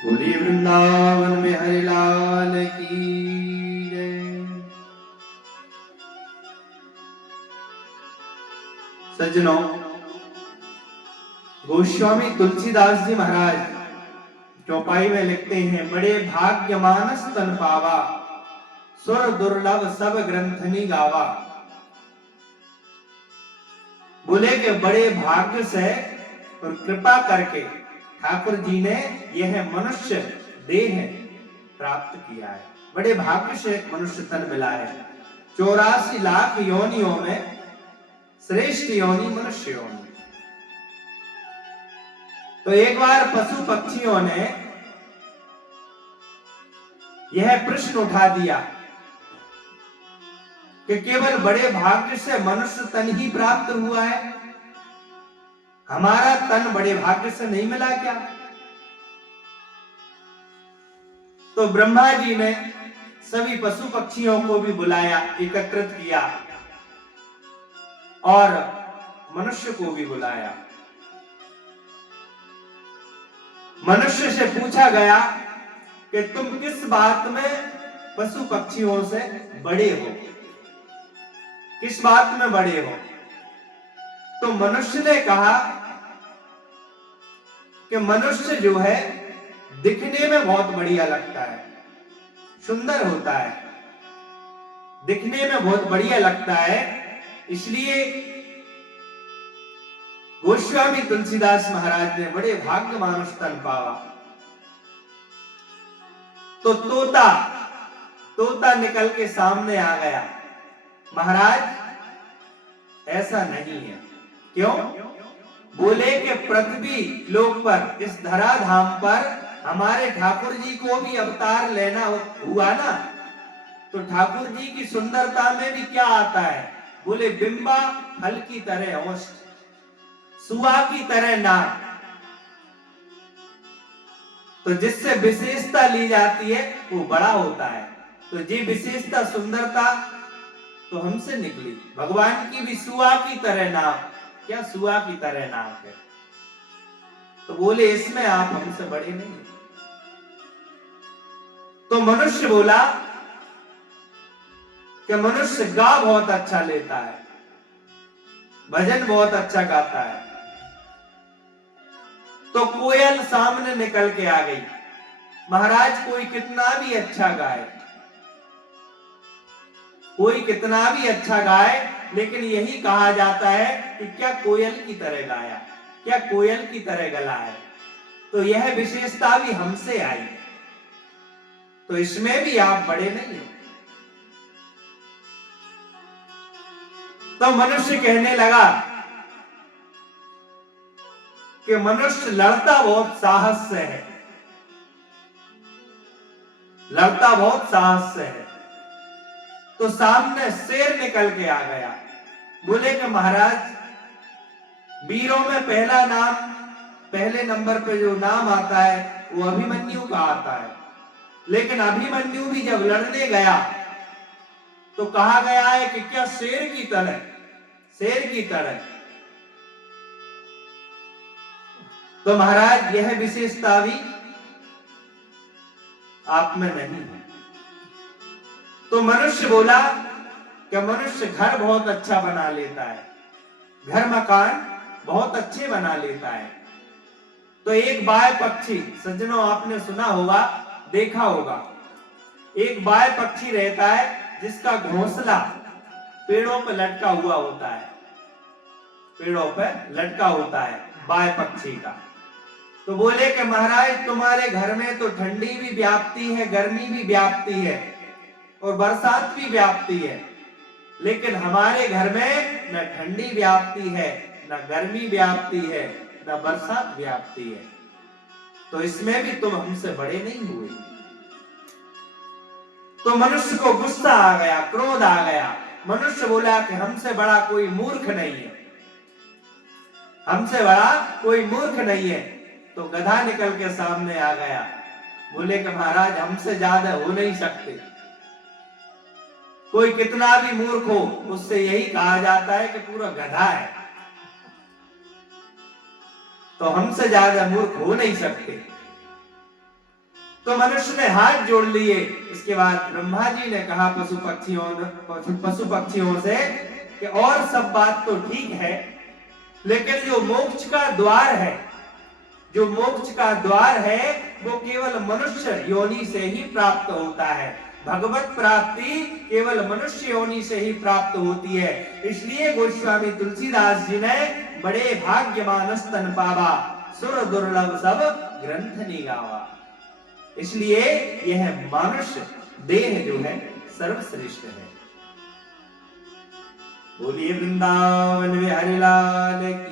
बोलिए वृंदावन में हरि लाल की जय। सज्जनों, गोस्वामी तुलसीदास जी महाराज चौपाई में लिखते हैं, बड़े भाग्य मानस तन पावा, सुर दुर्लभ सब ग्रंथनी गावा। बोले कि बड़े भाग्य से और कृपा करके ठाकुर जी ने यह मनुष्य देह प्राप्त किया है। बड़े भाग्य से मनुष्य तन मिला है। 84 लाख योनियों में श्रेष्ठ योनि मनुष्य योनि। तो एक बार पशु पक्षियों ने यह प्रश्न उठा दिया कि केवल बड़े भाग्य से मनुष्य तन ही प्राप्त हुआ है, हमारा तन बड़े भाग्य से नहीं मिला क्या? तो ब्रह्मा जी ने सभी पशु पक्षियों को भी बुलाया, एकत्रित किया और मनुष्य को भी बुलाया। मनुष्य से पूछा गया कि तुम किस बात में पशु पक्षियों से बड़े हो, किस बात में बड़े हो? तो मनुष्य ने कहा कि मनुष्य जो है दिखने में बहुत बढ़िया लगता है, सुंदर होता है, दिखने में बहुत बढ़िया लगता है, इसलिए गोस्वामी तुलसीदास महाराज ने बड़े भाग्य मानुष तन पावा। तो तोता निकल के सामने आ गया, महाराज ऐसा नहीं है। क्यों? बोले कि पृथ्वी लोक पर, इस धराधाम पर हमारे ठाकुर जी को भी अवतार लेना हुआ ना, तो ठाकुर जी की सुंदरता में भी क्या आता है? बोले बिंबा फल की तरह औष्ठ, सुआ की तरह नाक। तो जिससे विशेषता ली जाती है वो बड़ा होता है। तो ये विशेषता सुंदरता तो हमसे निकली। भगवान की भी सुआ की तरह नाक, क्या सुआ की तरह नाक है? तो बोले इसमें आप हमसे बड़े नहीं। तो मनुष्य बोला कि मनुष्य गा बहुत अच्छा लेता है, भजन बहुत अच्छा गाता है। तो कोयल सामने निकल के आ गई, महाराज कोई कितना भी अच्छा गाए, कोई कितना भी अच्छा गाए, लेकिन यही कहा जाता है कि क्या कोयल की तरह गाया, क्या कोयल की तरह गला है। तो यह विशेषता भी हमसे आई, तो इसमें भी आप बड़े नहीं हो। तो मनुष्य कहने लगा कि मनुष्य लड़ता बहुत साहस से है, लड़ता बहुत साहस से है। तो सामने शेर निकल के आ गया। बोले कि महाराज वीरों में पहला नाम, पहले नंबर पे जो नाम आता है वो अभिमन्यु का आता है, लेकिन अभिमन्यु भी जब लड़ने गया तो कहा गया है कि क्या शेर की तरह, शेर की तरह। तो महाराज यह विशेषता भी आप में नहीं है। तो मनुष्य बोला कि मनुष्य घर बहुत अच्छा बना लेता है, घर मकान बहुत अच्छे बना लेता है। तो एक बाय पक्षी, सज्जनों आपने सुना होगा, देखा होगा, एक बाय पक्षी रहता है जिसका घोंसला पेड़ों पर लटका हुआ होता है, पेड़ों पर लटका होता है बाय पक्षी का। तो बोले कि महाराज तुम्हारे घर में तो ठंडी भी व्याप्ति है, गर्मी भी व्याप्ति है और बरसात भी व्याप्ति है, लेकिन हमारे घर में न ठंडी व्याप्ति है, न गर्मी व्याप्ति है, न बरसात व्याप्ति है। तो इसमें भी तुम हमसे बड़े नहीं हुए। तो मनुष्य को गुस्सा आ गया, क्रोध आ गया। मनुष्य बोला कि हमसे बड़ा कोई मूर्ख नहीं है, हमसे बड़ा कोई मूर्ख नहीं है। तो गधा निकल के सामने आ गया। बोले कि महाराज हमसे ज्यादा हो नहीं सकते, कोई कितना भी मूर्ख हो उससे यही कहा जाता है कि पूरा गधा है, तो हमसे ज्यादा मूर्ख हो नहीं सकते। तो मनुष्य ने हाथ जोड़ लिए। इसके बाद ब्रह्मा जी ने कहा पशु पक्षियों से कि और सब बात तो ठीक है, लेकिन जो मोक्ष का द्वार है, जो मोक्ष का द्वार है वो केवल मनुष्य योनि से ही प्राप्त होता है। भगवत प्राप्ति केवल मनुष्य योनि से ही प्राप्त होती है। इसलिए गोस्वामी तुलसीदास जी ने बड़े भाग्यमानस तन पावा, सुर दुर्लभ सब ग्रंथ निगावा। इसलिए यह मनुष्य देह जो है सर्वश्रेष्ठ है। बोलिए वृंदावन बिहारी लाल की।